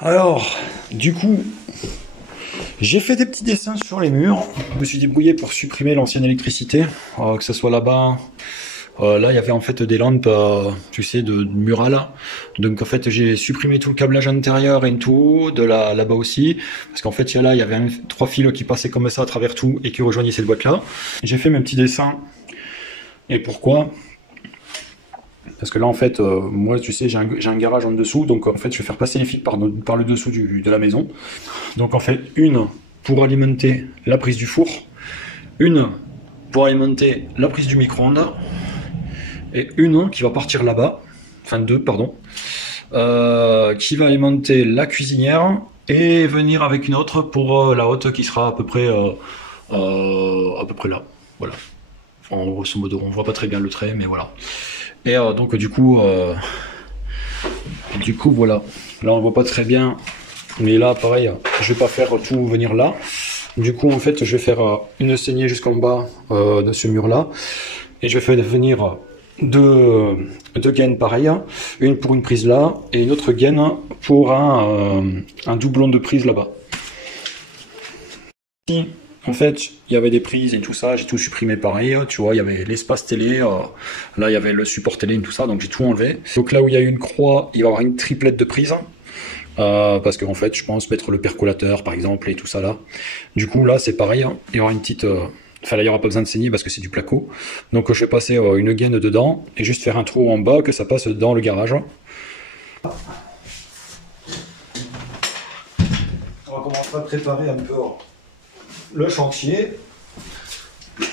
Alors, du coup, j'ai fait des petits dessins sur les murs. Je me suis débrouillé pour supprimer l'ancienne électricité, que ce soit là-bas. Là, il y avait en fait des lampes, tu sais, de Murala. Donc en fait, j'ai supprimé tout le câblage intérieur et tout, de là-bas aussi. Parce qu'en fait, il y avait trois fils qui passaient comme ça à travers tout et qui rejoignaient cette boîte-là. J'ai fait mes petits dessins. Et pourquoi? Parce que là, en fait, moi, tu sais, j'ai un garage en dessous, donc en fait, je vais faire passer les fils par le dessous de la maison. Donc en fait, une pour alimenter la prise du four, une pour alimenter la prise du micro-ondes, et une qui va partir là-bas, enfin deux, pardon, qui va alimenter la cuisinière, et venir avec une autre pour la haute qui sera à peu près là. Voilà. En grosso modo, on voit pas très bien le trait, mais voilà. Et donc du coup voilà, là on voit pas très bien, mais là pareil, je vais pas faire tout venir là. Du coup en fait je vais faire une saignée jusqu'en bas de ce mur là, et je vais faire venir deux gaines pareilles, une pour une prise là et une autre gaine pour un doublon de prise là-bas. En fait, il y avait des prises et tout ça, j'ai tout supprimé pareil, tu vois, il y avait l'espace télé, là il y avait le support télé et tout ça, donc j'ai tout enlevé. Donc là où il y a une croix, il va y avoir une triplette de prises, parce qu'en fait, je pense mettre le percolateur par exemple et tout ça là. Du coup là c'est pareil, il y aura une petite... Enfin là il n'y aura pas besoin de saigner parce que c'est du placo. Donc je vais passer une gaine dedans et juste faire un trou en bas que ça passe dans le garage. On va commencer à préparer un peu le chantier.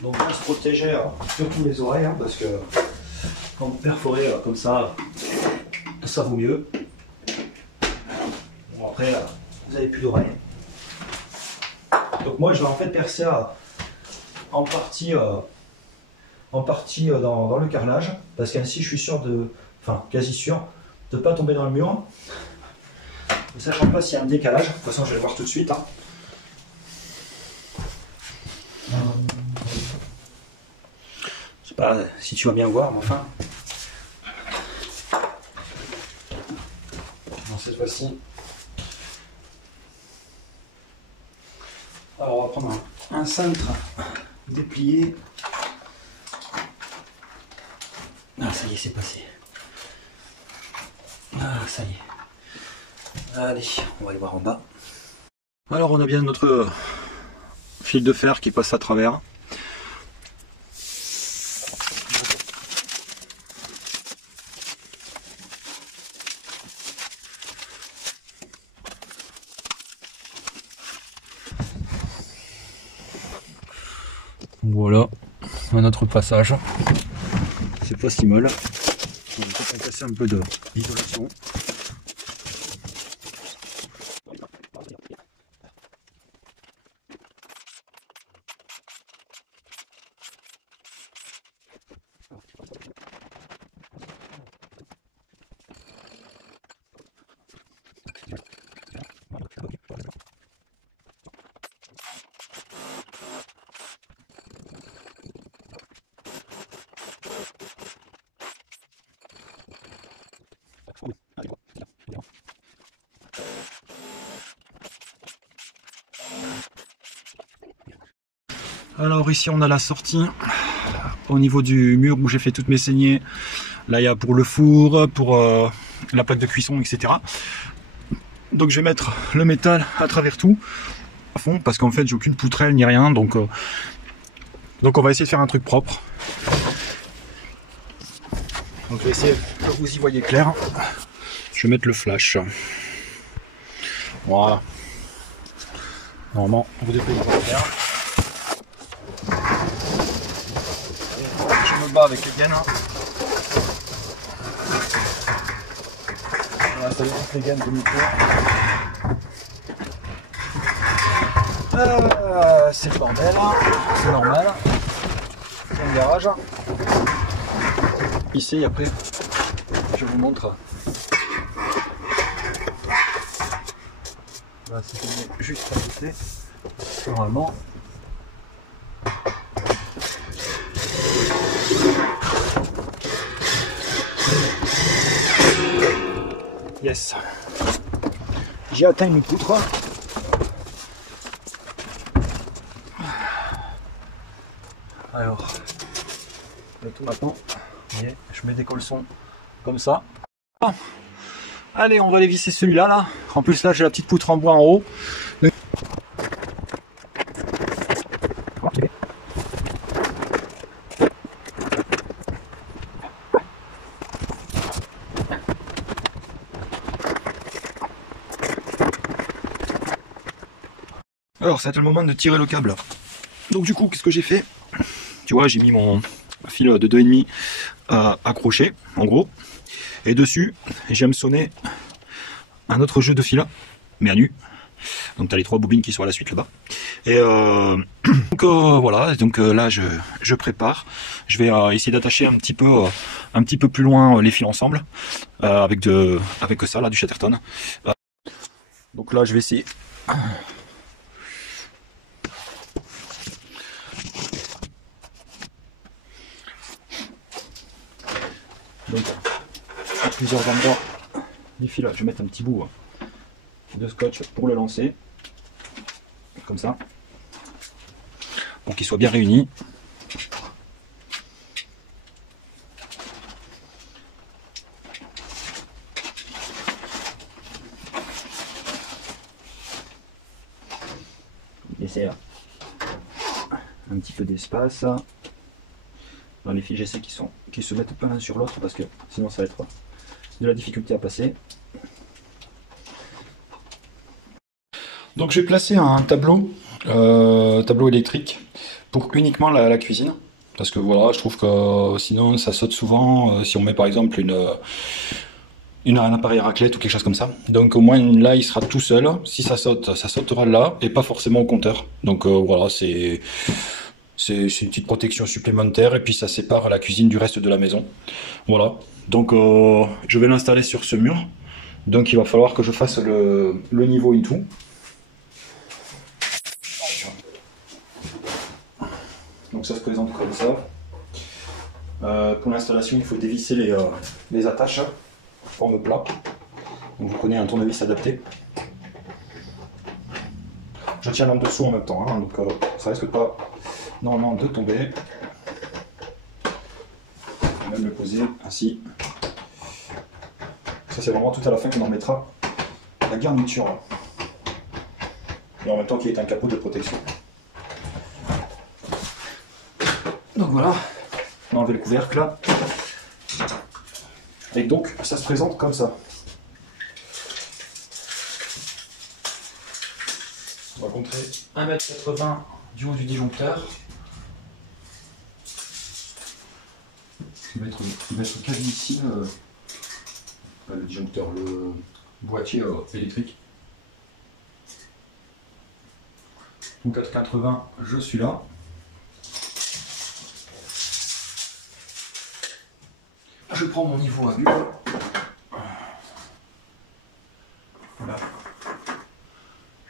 Donc on se protégeait surtout les oreilles, parce que quand vous perforez comme ça vaut mieux. Bon après vous n'avez plus d'oreilles. Donc moi je vais en fait percer en partie dans le carrelage, parce qu'ainsi je suis sûr quasi sûr de ne pas tomber dans le mur. Ne sachant pas s'il y a un décalage, de toute façon je vais le voir tout de suite. Je sais pas si tu vas bien voir, mais enfin. Bon, cette fois-ci. Alors on va prendre un cintre déplié. Ah ça y est, c'est passé. Ah ça y est. Allez, on va aller voir en bas. Alors on a bien notre fil de fer qui passe à travers. Voilà, un autre passage. C'est pas si mal. On va peut-être passer un peu d'isolation. Alors ici on a la sortie au niveau du mur où j'ai fait toutes mes saignées. Là il y a pour le four, pour la plaque de cuisson, etc. Donc je vais mettre le métal à travers tout à fond, parce qu'en fait j'ai aucune poutrelle ni rien, donc on va essayer de faire un truc propre. Donc je vais essayer que vous y voyez clair. Je vais mettre le flash. Voilà. Normalement vous devez voir clair. Je me bats avec les gaines. On va installer toutes les gaines de micro. C'est le bordel, c'est normal. C'est un garage. Ici, après, je vous montre. Là, c'est juste à côté. Normalement. Yes. j'ai atteint une poutre. Alors, le tout maintenant, je mets des colsons comme ça. Bon. Allez, on va aller visser celui-là, là. En plus, là, j'ai la petite poutre en bois en haut. Alors, c'est le moment de tirer le câble. Donc, du coup, qu'est-ce que j'ai fait? Tu vois, j'ai mis mon fil de 2,5 accroché, en gros. Et dessus, j'ai hameçonné un autre jeu de fil, mais à nu. Donc, tu as les 3 bobines qui sont à la suite là-bas. Et donc, voilà, donc là, je prépare. Je vais essayer d'attacher un petit peu plus loin les fils ensemble, avec ça, là, du Chatterton. Donc là, je vais essayer. Donc, à plusieurs endroits du fil, je vais mettre un petit bout de scotch pour le lancer, comme ça, pour qu'il soit bien réuni. Laisser un petit peu d'espace. Dans les fils, j'essaie qu'ils se mettent pas l'un sur l'autre parce que sinon ça va être de la difficulté à passer. Donc j'ai placé un tableau électrique pour uniquement la cuisine. Parce que voilà, je trouve que sinon ça saute souvent si on met par exemple un appareil à raclette ou quelque chose comme ça. Donc au moins là il sera tout seul. Si ça saute, ça sautera là et pas forcément au compteur. Donc voilà, c'est une petite protection supplémentaire et puis ça sépare la cuisine du reste de la maison. Voilà, donc je vais l'installer sur ce mur. Donc il va falloir que je fasse le niveau in tout. Donc ça se présente comme ça. Pour l'installation, il faut dévisser les attaches forme plat. Donc vous prenez un tournevis adapté. Je tiens en dessous en même temps, hein, donc ça risque pas normalement de tomber. Je vais même le poser ainsi. Ça c'est vraiment tout à la fin qu'on en mettra la garniture. Et en même temps qu'il y ait un capot de protection. Donc voilà, on a enlevé le couvercle là. Et donc ça se présente comme ça. On va contrer 1,80 m du haut du disjoncteur. Il va être quasi ici le disjoncteur, le boîtier électrique. Donc à 80, je suis là. Je prends mon niveau à vue. Voilà.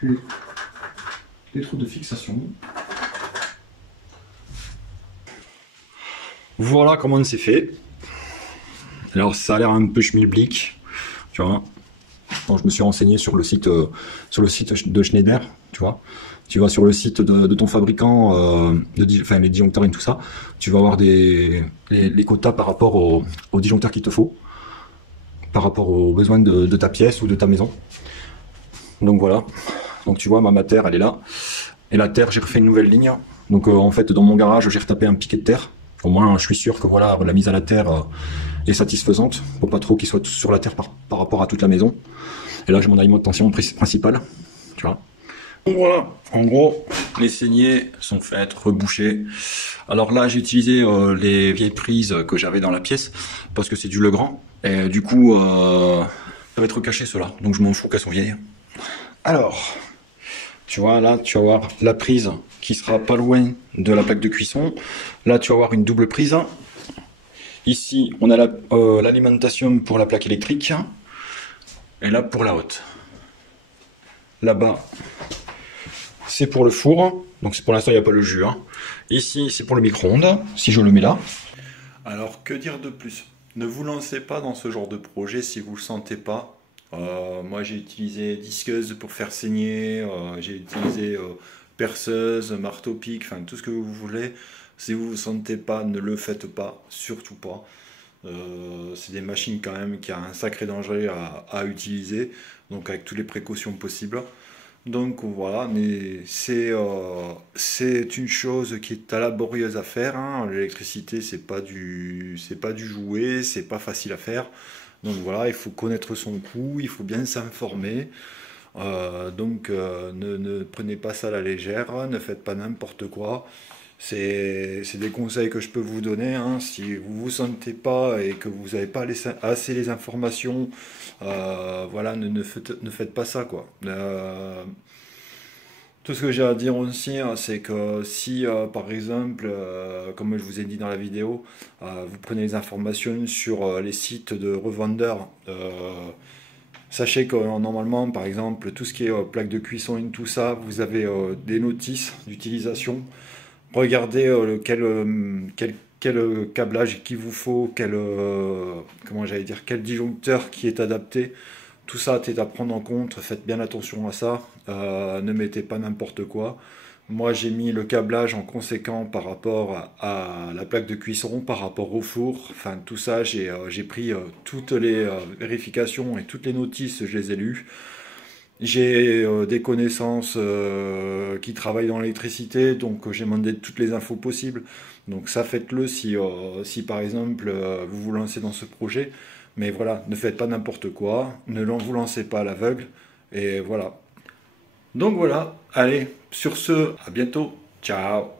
J'ai des trous de fixation. Voilà comment c'est fait. Alors ça a l'air un peu schmilblick, tu vois. Bon, je me suis renseigné sur le site de Schneider, tu vois. Tu vas sur le site de ton fabricant, les disjoncteurs et tout ça, tu vas avoir les quotas par rapport aux disjoncteurs qu'il te faut, par rapport aux besoins de ta pièce ou de ta maison. Donc voilà, donc tu vois, ma terre elle est là, et la terre j'ai refait une nouvelle ligne, donc en fait dans mon garage j'ai retapé un piquet de terre, au moins je suis sûr que voilà, la mise à la terre est satisfaisante, pour pas trop qu'il soit sur la terre par rapport à toute la maison. Et là j'ai mon alimentation principale, tu vois. Donc voilà, en gros, les saignées sont faites, rebouchées. Alors là, j'ai utilisé les vieilles prises que j'avais dans la pièce, parce que c'est du Legrand, et du coup, ça va être caché cela, donc je m'en fous qu'elles sont vieilles. Alors, tu vois, là, tu vas voir la prise qui sera pas loin de la plaque de cuisson. Là, tu vas avoir une double prise. Ici, on a l'alimentation pour la plaque électrique, et là, pour la haute. Là-bas, c'est pour le four, donc pour l'instant il n'y a pas le jus. Hein. Ici c'est pour le micro-ondes, si je le mets là. Alors que dire de plus? Ne vous lancez pas dans ce genre de projet si vous ne le sentez pas Moi j'ai utilisé disqueuse pour faire saigner, j'ai utilisé perceuse, marteau-pic, enfin tout ce que vous voulez. Si vous ne vous sentez pas, ne le faites pas, surtout pas. C'est des machines quand même qui a un sacré danger à utiliser, donc avec toutes les précautions possibles. Donc voilà, mais c'est une chose qui est laborieuse à faire, hein. L'électricité, c'est pas du jouet, c'est pas facile à faire. Donc voilà, il faut connaître son coût, il faut bien s'informer. Ne prenez pas ça à la légère, ne faites pas n'importe quoi. C'est des conseils que je peux vous donner, hein. Si vous vous sentez pas et que vous n'avez pas assez les informations, voilà, ne faites pas ça, quoi. Tout ce que j'ai à dire aussi, hein, c'est que si, par exemple, comme je vous ai dit dans la vidéo, vous prenez les informations sur les sites de revendeurs, sachez que normalement, par exemple, tout ce qui est plaque de cuisson et tout ça, vous avez des notices d'utilisation. Regardez quel câblage qu'il vous faut, comment j'allais dire, quel disjoncteur qui est adapté. Tout ça, c'est à prendre en compte. Faites bien attention à ça. Ne mettez pas n'importe quoi. Moi, j'ai mis le câblage en conséquent par rapport à la plaque de cuisson, par rapport au four. Enfin, tout ça, j'ai pris toutes les vérifications et toutes les notices, je les ai lues. J'ai des connaissances qui travaillent dans l'électricité, donc j'ai demandé toutes les infos possibles. Donc ça, faites-le si par exemple vous vous lancez dans ce projet. Mais voilà, ne faites pas n'importe quoi, vous lancez pas à l'aveugle, et voilà. Donc voilà, allez, sur ce, à bientôt, ciao.